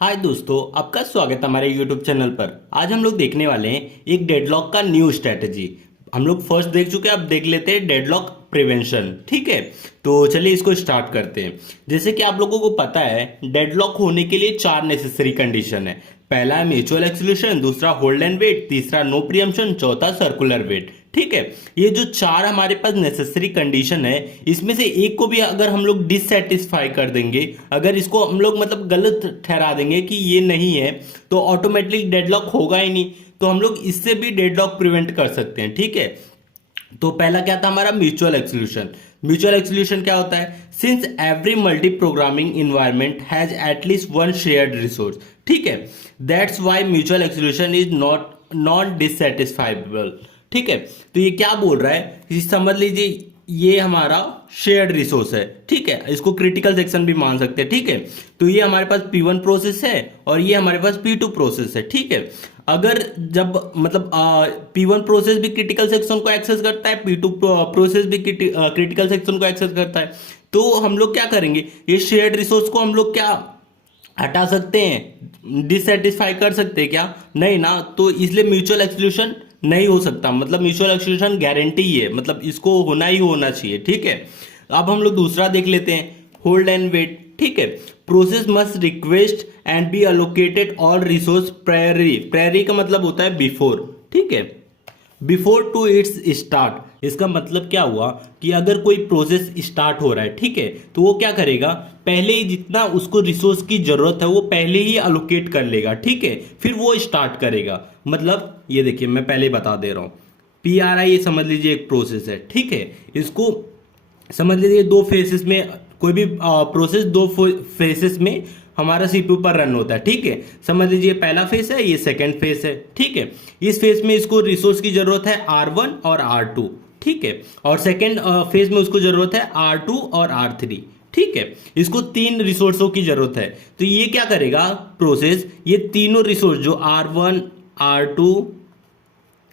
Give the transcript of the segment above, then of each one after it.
हाय दोस्तों, आपका स्वागत है हमारे यूट्यूब चैनल पर। आज हम लोग देखने वाले हैं एक डेडलॉक का न्यू स्ट्रेटजी। हम लोग फर्स्ट देख चुके हैं, अब देख लेते हैं डेडलॉक प्रिवेंशन। ठीक है, तो चलिए इसको स्टार्ट करते हैं। जैसे कि आप लोगों को पता है, डेडलॉक होने के लिए 4 नेसेसरी कंडीशन है। पहला है म्यूचुअल एक्सक्लूशन, दूसरा होल्ड एंड वेट, तीसरा नो प्रियम्पशन, चौथा सर्कुलर वेट। ठीक है, ये जो 4 हमारे पास नेसेसरी कंडीशन है, इसमें से एक को भी अगर हम लोग डिससेटिस्फाई कर देंगे, अगर इसको हम लोग मतलब गलत ठहरा देंगे कि ये नहीं है, तो ऑटोमेटिकली डेडलॉक होगा ही नहीं। तो हम लोग इससे भी डेडलॉक प्रिवेंट कर सकते हैं। ठीक है, तो पहला क्या था हमारा म्यूचुअल एक्सक्लूशन। म्यूचुअल एक्सक्लूशन क्या होता है? Since every multi programming environment has at least one shared resource. ठीक है, that's why mutual exclusion is not dissatisfiable. ठीक है, तो ये क्या बोल रहा है कि समझ लीजिए ये हमारा शेयर्ड रिसोर्स है। ठीक है, इसको क्रिटिकल सेक्शन भी मान सकते हैं। ठीक है, तो ये हमारे पास P1 प्रोसेस है और ये हमारे पास P2 प्रोसेस है। ठीक है, अगर जब मतलब P1 प्रोसेस भी क्रिटिकल सेक्शन को एक्सेस करता है, P2 प्रोसेस भी क्रिटिकल सेक्शन को एक्सेस करता है, तो हम लोग क्या करेंगे, ये शेयर्ड रिसोर्स को हम लोग क्या हटा सकते हैं, डिससेटिस्फाई कर सकते हैं क्या? नहीं ना। तो इसलिए म्यूचुअल एक्सक्लूशन नहीं हो सकता। मतलब म्यूचुअल एक्सक्लूशन गारंटी ही है, मतलब इसको होना ही होना चाहिए। ठीक है, अब हम लोग दूसरा देख लेते हैं, होल्ड एंड वेट। ठीक है, process must request and be allocated all resource prior. Prior का मतलब होता है बिफोर। ठीक है, बिफोर टू इट्स स्टार्ट। इसका मतलब क्या हुआ कि अगर कोई प्रोसेस स्टार्ट हो रहा है, ठीक है, तो वो क्या करेगा, पहले ही जितना उसको रिसोर्स की जरूरत है वो पहले ही अलोकेट कर लेगा। ठीक है, फिर वो स्टार्ट करेगा। मतलब ये देखिए, मैं पहले ही बता दे रहा हूं, PRI ये समझ लीजिए एक प्रोसेस है। ठीक है, इसको समझ लीजिए दो फेसेस में, कोई भी प्रोसेस दो फेसेस में हमारा CPU पर रन होता है। ठीक है, समझ लीजिए पहला फेस है, ये सेकंड फेस है। ठीक है, इस फेस में इसको रिसोर्स की जरूरत है R1 और R2। ठीक है, और सेकंड फेज में उसको जरूरत है R2 और R3। ठीक है, इसको 3 रिसोर्सों की जरूरत है। तो ये क्या करेगा प्रोसेस, ये तीनों रिसोर्स जो R1, R2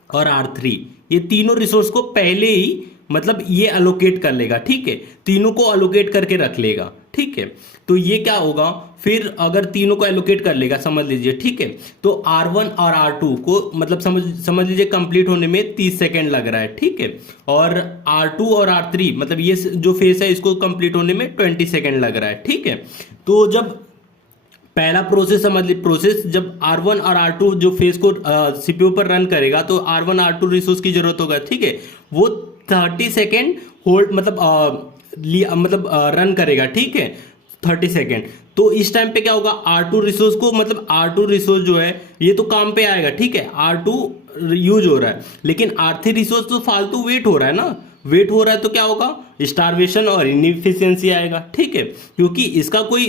और R3, ये तीनों रिसोर्स को पहले ही मतलब ये अलोकेट कर लेगा। ठीक है, तीनों को अलोकेट करके रख लेगा। ठीक है, तो ये क्या होगा फिर, अगर तीनों को एलोकेट कर लेगा समझ लीजिए। ठीक है, तो R1 और R2 को मतलब समझ लीजिए कंप्लीट होने में 30 सेकेंड लग रहा है। ठीक है, और R2 और R3 मतलब ये जो फेस है इसको कंप्लीट होने में 20 सेकेंड लग रहा है। ठीक है, तो जब पहला प्रोसेस समझ ली, प्रोसेस जब R1 और R2 जो फेस को CPU पर रन करेगा, तो R1 R2 रिसोर्स की जरूरत होगा। ठीक है, वो 30 सेकेंड होल्ड मतलब रन करेगा। ठीक है, 30 सेकेंड। तो इस टाइम पे क्या होगा, R2 रिसोर्स को मतलब R2 रिसोर्स जो है ये तो काम पे आएगा। ठीक है, R2 यूज हो रहा है, लेकिन R3 रिसोर्स तो फालतू वेट हो रहा है ना। वेट हो रहा है तो क्या होगा, स्टारवेशन और इनएफिशिएंसी आएगा। ठीक है, क्योंकि इसका कोई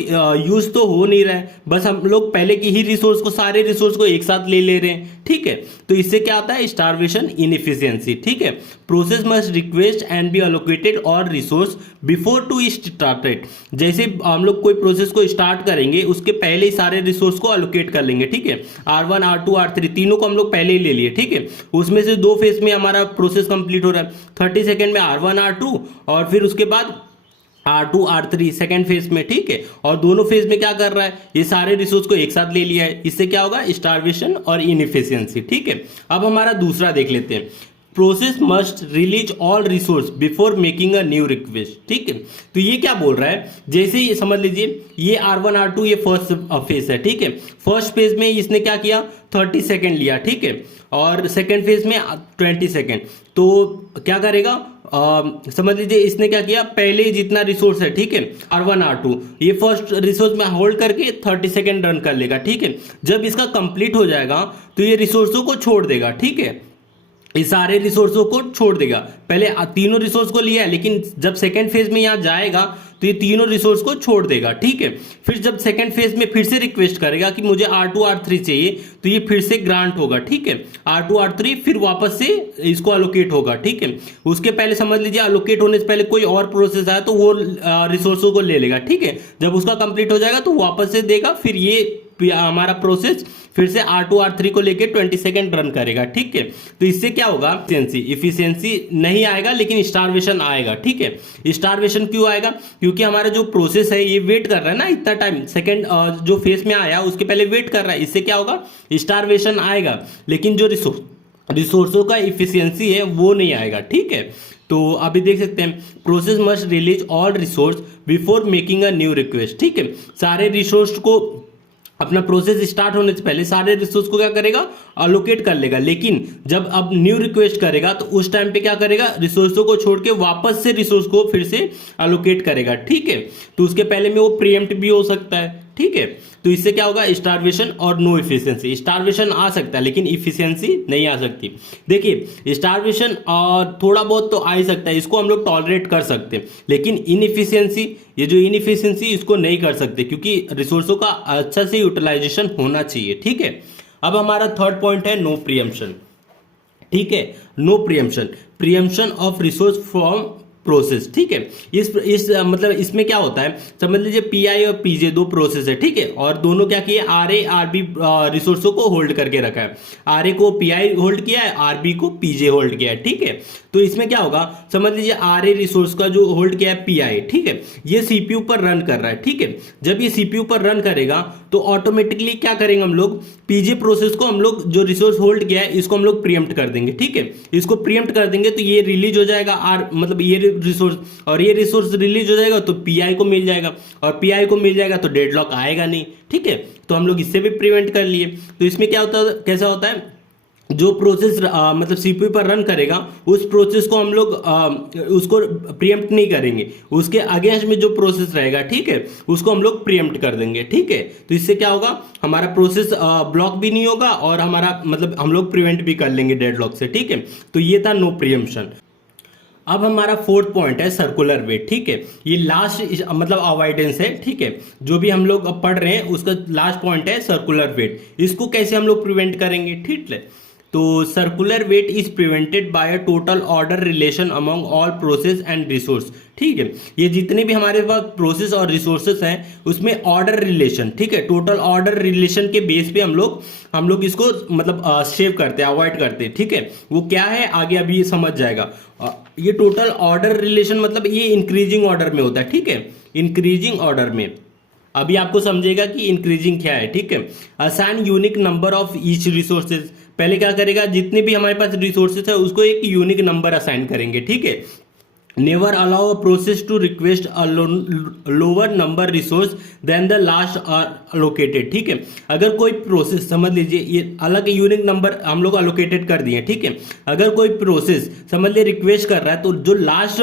यूज तो हो नहीं रहा है, बस हम लोग पहले की ही रिसोर्स को, सारे रिसोर्स को एक साथ ले रहे हैं। ठीक है, तो इससे क्या आता है, स्टारवेशन, इनएफिशिएंसी। ठीक है, process must request and be allocated all resource before to started. जैसे हम लोग कोई प्रोसेस को स्टार्ट करेंगे, उसके पहले ही सारे रिसोर्स को अलोकेट कर लेंगे। ठीक है, R1 R2 R3 तीनों को हम लोग पहले ही ले लिए। ठीक है, उसमें से 2 फेज में हमारा प्रोसेस कंप्लीट हो रहा है, 30 सेकेंड में R1 R2, और फिर उसके बाद R2 R3 सेकेंड फेज में। ठीक है, और दोनों फेज में क्या कर रहा है, ये सारे रिसोर्स को एक साथ ले लिया है। इससे क्या होगा, स्टारवेशन और इनएफिशिएंसी। ठीक है, अब हमारा दूसरा देख लेते हैं, process must release all resource before making a new request. ठीक है, तो ये क्या बोल रहा है, जैसे ये समझ लीजिए ये R1 R2 ये फर्स्ट फेज है। ठीक है, फर्स्ट फेज में इसने क्या किया, 30 सेकेंड लिया। ठीक है, और सेकेंड फेज में 20 सेकेंड। तो क्या करेगा, समझ लीजिए इसने क्या किया, पहले ही जितना रिसोर्स है, ठीक है, R1 R2 ये फर्स्ट रिसोर्स में होल्ड करके 30 सेकेंड रन कर लेगा। ठीक है, जब इसका कंप्लीट हो जाएगा तो ये रिसोर्सों को छोड़ देगा। ठीक है, ये सारे रिसोर्सों को छोड़ देगा। पहले तीनों रिसोर्स को लिया है, लेकिन जब सेकेंड फेज में यहां जाएगा तो ये तीनों रिसोर्स को छोड़ देगा। ठीक है, फिर जब सेकेंड फेज में फिर से रिक्वेस्ट करेगा कि मुझे R2 R3 चाहिए, तो ये फिर से ग्रांट होगा। ठीक है, R2 R3 फिर वापस से इसको अलोकेट होगा। ठीक है, उसके पहले समझ लीजिए अलोकेट होने से पहले कोई और प्रोसेस आया तो वो रिसोर्सों को ले लेगा। ठीक है, जब उसका कंप्लीट हो जाएगा तो वापस से देगा, फिर ये हमारा प्रोसेस फिर से R2 R3 को लेके 20 सेकेंड रन करेगा, ठीक है। तो इससे क्या होगा, इफिशियंसी नहीं आएगा लेकिन स्टारवेशन आएगा, ठीक है। स्टारवेशन क्यों आएगा, क्योंकि हमारा जो प्रोसेस है ये वेट कर रहा है ना इतना टाइम, सेकेंड जो फेज में आया उसके पहले वेट कर रहा है, इससे क्या होगा, स्टारवेशन आएगा, लेकिन जो रिसोर्सों का इफिशियंसी है वो नहीं आएगा, ठीक है। तो अभी देख सकते हैं process must release all resource before making a new request, ठीक है। सारे रिसोर्स को अपना प्रोसेस स्टार्ट होने से पहले सारे रिसोर्स को क्या करेगा, अलोकेट कर लेगा, लेकिन जब अब न्यू रिक्वेस्ट करेगा तो उस टाइम पे क्या करेगा, रिसोर्सों को छोड़ के वापस से रिसोर्स को फिर से अलोकेट करेगा, ठीक है। तो उसके पहले में वो प्रीएम्प्ट भी हो सकता है, ठीक है। तो इससे क्या होगा, स्टारवेशन और नो इफिशियंसी। स्टारवेशन आ सकता है लेकिन इफिशियंसी नहीं आ सकती। देखिए स्टारवेशन थोड़ा बहुत तो आ ही सकता है, इसको हम लोग टॉलरेट कर सकते हैं, लेकिन इनइफिशियंसी, ये जो इनइफिशियंसी इसको नहीं कर सकते, क्योंकि रिसोर्सों का अच्छा से यूटिलाइजेशन होना चाहिए, ठीक है। अब हमारा थर्ड पॉइंट है नो प्रीएम्पशन, ठीक है। No preemption, preemption of resource from process, ठीक है। इस मतलब इसमें क्या होता है, समझ लीजिए पीआई और पीजे दो प्रोसेस है, ठीक है, और दोनों क्या किए, आरए आरबी रिसोर्सों को होल्ड करके रखा है। आरए को पीआई होल्ड किया है, आरबी को पीजे होल्ड किया है, ठीक है। तो इसमें क्या होगा, समझ लीजिए आरए रिसोर्स का जो होल्ड किया है पीआई, ठीक है, ये सीपीयू पर रन कर रहा है, ठीक है। जब ये सीपीयू पर रन करेगा तो ऑटोमेटिकली क्या करेंगे हम लोग, पीजे प्रोसेस को हम लोग जो रिसोर्स होल्ड किया है इसको हम लोग प्रीएम्प्ट कर देंगे, ठीक है। इसको प्रीएम्प्ट कर देंगे तो ये रिलीज हो जाएगा, मतलब ये रिसोर्स, और ये रिसोर्स रिलीज हो जाएगा तो पीआई को मिल जाएगा, और पीआई को मिल जाएगा तो डेडलॉक आएगा नहीं, ठीक है। तो हम लोग इससे भी प्रिवेंट कर लिए। तो इसमें क्या होता है, कैसा होता है, जो प्रोसेस मतलब सीपीयू पर रन करेगा उस प्रोसेस को हम लोग उसको प्रीएम्प्ट नहीं करेंगे, उसके अगेंस्ट में जो प्रोसेस रहेगा, ठीक है, उसको हम लोग प्रीएम्प्ट कर देंगे, ठीक है। तो इससे क्या होगा, हमारा प्रोसेस ब्लॉक भी नहीं होगा और हमारा मतलब हम लोग प्रिवेंट भी कर लेंगे डेडलॉक से, ठीक है। तो ये था नो प्रीएम्पशन। अब हमारा फोर्थ पॉइंट है सर्कुलर वेट, ठीक है। ये लास्ट मतलब अवॉइडेंस है, ठीक है। जो भी हम लोग अब पढ़ रहे हैं उसका लास्ट पॉइंट है सर्कुलर वेट। इसको कैसे हम लोग प्रिवेंट करेंगे, ठीक है। तो circular wait is prevented by a total order relation among all process and resource, ठीक है। ये जितने भी हमारे पास प्रोसेस और रिसोर्सेस हैं उसमें ऑर्डर रिलेशन, ठीक है, टोटल ऑर्डर रिलेशन के बेस पे हम लोग इसको मतलब सेव करते हैं, अवॉइड करते हैं, ठीक है। वो क्या है आगे अभी समझ जाएगा। ये टोटल ऑर्डर रिलेशन मतलब ये इंक्रीजिंग ऑर्डर में होता है, ठीक है, इंक्रीजिंग ऑर्डर में। अभी आपको समझेगा कि इंक्रीजिंग क्या है, ठीक है। Assign unique number of each resources, पहले क्या करेगा, जितने भी हमारे पास रिसोर्सेज है उसको एक यूनिक नंबर असाइन करेंगे, ठीक है। Never allow a process to request a lower number resource than the last are allocated, ठीक है। अगर कोई प्रोसेस, समझ लीजिए ये अलग यूनिक नंबर हम लोग अलोकेटेड कर दिए, ठीक है। अगर कोई प्रोसेस समझ लीजिए रिक्वेस्ट कर रहा है तो जो लास्ट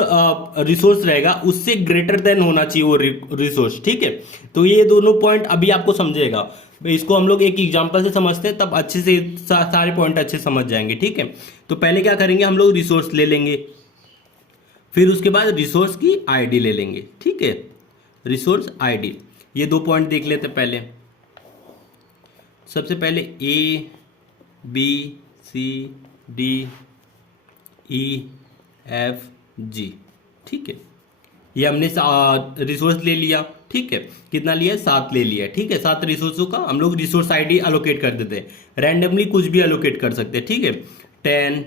रिसोर्स रहेगा उससे ग्रेटर देन होना चाहिए वो रिसोर्स, ठीक है। तो ये दोनों पॉइंट अभी आपको समझेगा, इसको हम लोग एक एग्जांपल से समझते हैं तब अच्छे से सारे पॉइंट अच्छे समझ जाएंगे, ठीक है। तो पहले क्या करेंगे, हम लोग रिसोर्स ले लेंगे, फिर उसके बाद रिसोर्स की आईडी ले लेंगे, ठीक है, रिसोर्स आईडी। ये दो पॉइंट देख लेते हैं पहले। सबसे पहले A B C D E F G, ठीक है। ये हमने रिसोर्स ले लिया, ठीक है, कितना लिया, 7 ले लिया, ठीक है। 7 रिसोर्सों का हम लोग रिसोर्स आईडी अलोकेट कर देते हैं, रैंडमली कुछ भी अलोकेट कर सकते हैं, ठीक है। 10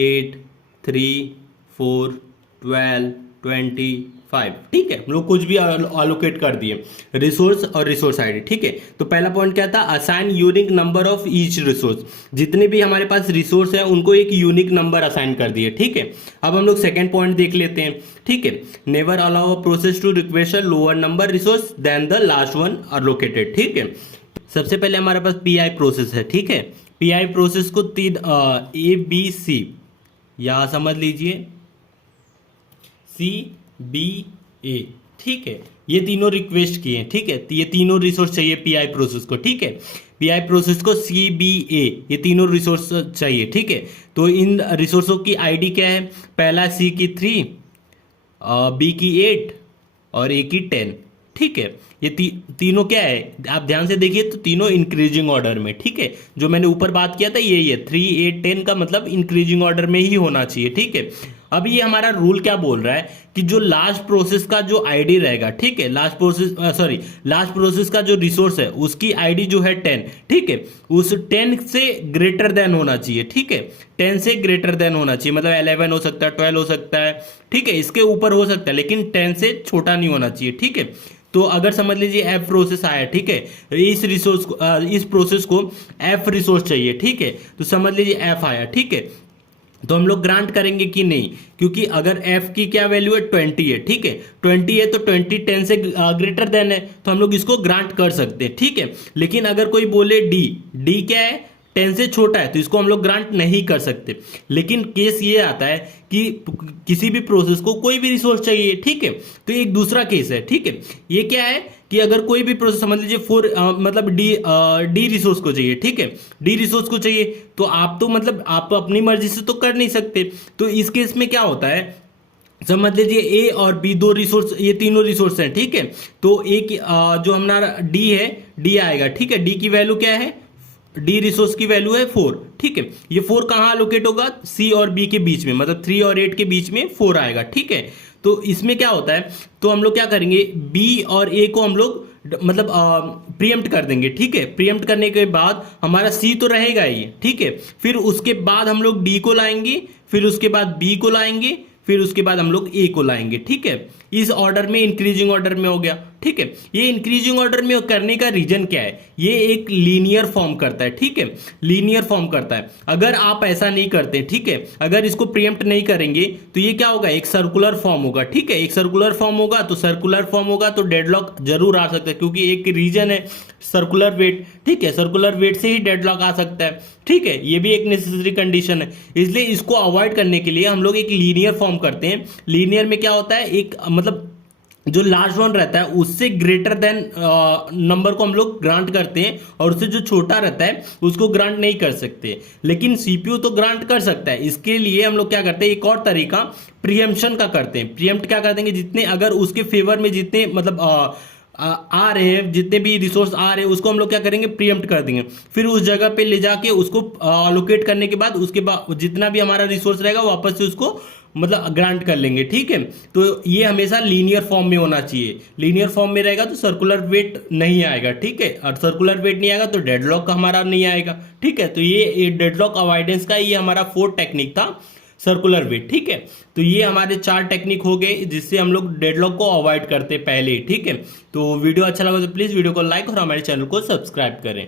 8 3 4 12 25, ठीक है, हम लोग कुछ भी अलोकेट कर दिए, रिसोर्स और रिसोर्स आईडी, ठीक है। तो पहला पॉइंट क्या था, assign unique number of each resource, जितने भी हमारे पास रिसोर्स है उनको एक यूनिक नंबर असाइन कर दिए, ठीक है। अब हम लोग सेकंड पॉइंट देख लेते हैं, ठीक है। Never allow a process to request a lower number resource than the last one allocated, ठीक है। सबसे पहले हमारे पास पीआई प्रोसेस है, ठीक है। पीआई प्रोसेस को 3 ए बी सी, या समझ लीजिए सी बी ए, ठीक है, ये तीनों रिक्वेस्ट किए हैं, ठीक है। ये तीनों रिसोर्स चाहिए पीआई प्रोसेस को, ठीक है। पीआई प्रोसेस को सी बी ए, ये तीनों रिसोर्स चाहिए, ठीक है। तो इन रिसोर्सों की आईडी क्या है, पहला सी की 3, बी की 8 और ए की 10, ठीक है। ये तीनों क्या है, आप ध्यान से देखिए तो तीनों इंक्रीजिंग ऑर्डर में, ठीक है। जो मैंने ऊपर बात किया था यही है, 3 8 10 का मतलब इंक्रीजिंग ऑर्डर में ही होना चाहिए, ठीक है। अब ये हमारा रूल क्या बोल रहा है कि जो लास्ट प्रोसेस का जो आईडी रहेगा, ठीक है, लास्ट प्रोसेस का जो रिसोर्स है उसकी आईडी जो है 10, ठीक है, उस 10 से ग्रेटर देन होना चाहिए, ठीक है, 10 से ग्रेटर देन होना चाहिए, मतलब 11 हो सकता है, 12 हो सकता है, ठीक है, इसके ऊपर हो सकता है, लेकिन 10 से छोटा नहीं होना चाहिए, ठीक है। तो अगर समझ लीजिए एफ प्रोसेस आया, ठीक है, इस प्रोसेस को एफ रिसोर्स चाहिए, ठीक है, तो समझ लीजिए एफ आया, ठीक है, तो हम लोग ग्रांट करेंगे कि नहीं, क्योंकि अगर f की क्या वैल्यू है 20 है, ठीक है, 20 है तो 20 10 से ग्रेटर देन है, तो हम लोग इसको ग्रांट कर सकते हैं, ठीक है। लेकिन अगर कोई बोले डी क्या है, 10 से छोटा है, तो इसको हम लोग ग्रांट नहीं कर सकते। लेकिन केस ये आता है कि किसी भी प्रोसेस को कोई भी रिसोर्स चाहिए, ठीक है, तो एक दूसरा केस है, ठीक है। ये क्या है कि अगर कोई भी प्रोसेस समझ लीजिए मतलब डी रिसोर्स को चाहिए, ठीक है, डी रिसोर्स को चाहिए, तो आप तो मतलब आप अपनी मर्जी से तो कर नहीं सकते। तो इस केस में क्या होता है, समझ लीजिए ए और बी दो रिसोर्स, ये तीनों रिसोर्स हैं, ठीक है, तो एक जो हमारा डी है, डी आएगा, ठीक है, डी की वैल्यू क्या है, डी रिसोर्स की वैल्यू है 4, ठीक है, ये 4 कहाँ लोकेट होगा, सी और बी के बीच में, मतलब 3 और 8 के बीच में 4 आएगा, ठीक है। तो इसमें क्या होता है, तो हम लोग क्या करेंगे, बी और ए को हम लोग मतलब प्रीएम्प्ट कर देंगे, ठीक है। प्रीएम्प्ट करने के बाद हमारा सी तो रहेगा ही, ठीक है, फिर उसके बाद हम लोग डी को लाएंगे, फिर उसके बाद बी को लाएंगे, फिर उसके बाद हम लोग ए को लाएंगे, ठीक है। इस ऑर्डर में, इंक्रीजिंग ऑर्डर में हो गया, ठीक है। ये इंक्रीजिंग ऑर्डर में करने का रीजन क्या है, ये एक लीनियर फॉर्म करता है, ठीक है, लीनियर फॉर्म करता है। अगर आप ऐसा नहीं करते, ठीक है, अगर इसको प्रीएम्प्ट नहीं करेंगे तो ये क्या होगा, एक सर्कुलर फॉर्म होगा, ठीक है, एक सर्कुलर फॉर्म होगा, तो सर्कुलर फॉर्म होगा तो डेडलॉक जरूर आ सकता है, क्योंकि एक रीजन है सर्कुलर वेट, ठीक है, सर्कुलर वेट से ही डेडलॉक आ सकता है, ठीक है, ये भी एक नेसेसरी कंडीशन है। इसलिए इसको अवॉइड करने के लिए हम लोग एक लीनियर फॉर्म करते हैं। लीनियर में क्या होता है, एक मतलब जो लास्ट वन रहता है उससे ग्रेटर देन नंबर को हम लोग ग्रांट करते हैं, और उससे जो छोटा रहता है उसको ग्रांट नहीं कर सकते। लेकिन सीपीयू तो ग्रांट कर सकता है। इसके लिए हम लोग क्या करते हैं, एक और तरीका प्रीएम्प्शन का करते हैं। प्रीएम्प्ट क्या कर देंगे, जितने अगर उसके फेवर में जितने मतलब आ रहे हैं, जितने भी रिसोर्स आ रहे हैं उसको हम लोग क्या करेंगे, प्रीएम्प्ट कर देंगे। फिर उस जगह पे ले जाके उसको अलोकेट करने के बाद उसके बाद जितना भी हमारा रिसोर्स रहेगा वापस से उसको मतलब ग्रांट कर लेंगे, ठीक है। तो ये हमेशा लीनियर फॉर्म में होना चाहिए। लीनियर फॉर्म में रहेगा तो सर्कुलर वेट नहीं आएगा, ठीक है, और सर्कुलर वेट नहीं आएगा तो डेडलॉक का हमारा नहीं आएगा, ठीक है। तो ये डेडलॉक अवॉइडेंस का ये हमारा 4th टेक्निक था, सर्कुलर वेट, ठीक है। तो ये हमारे 4 टेक्निक हो गए जिससे हम लोग डेडलॉक को अवॉइड करते पहले, ठीक है। तो वीडियो अच्छा लगा तो प्लीज वीडियो को लाइक और हमारे चैनल को सब्सक्राइब करें।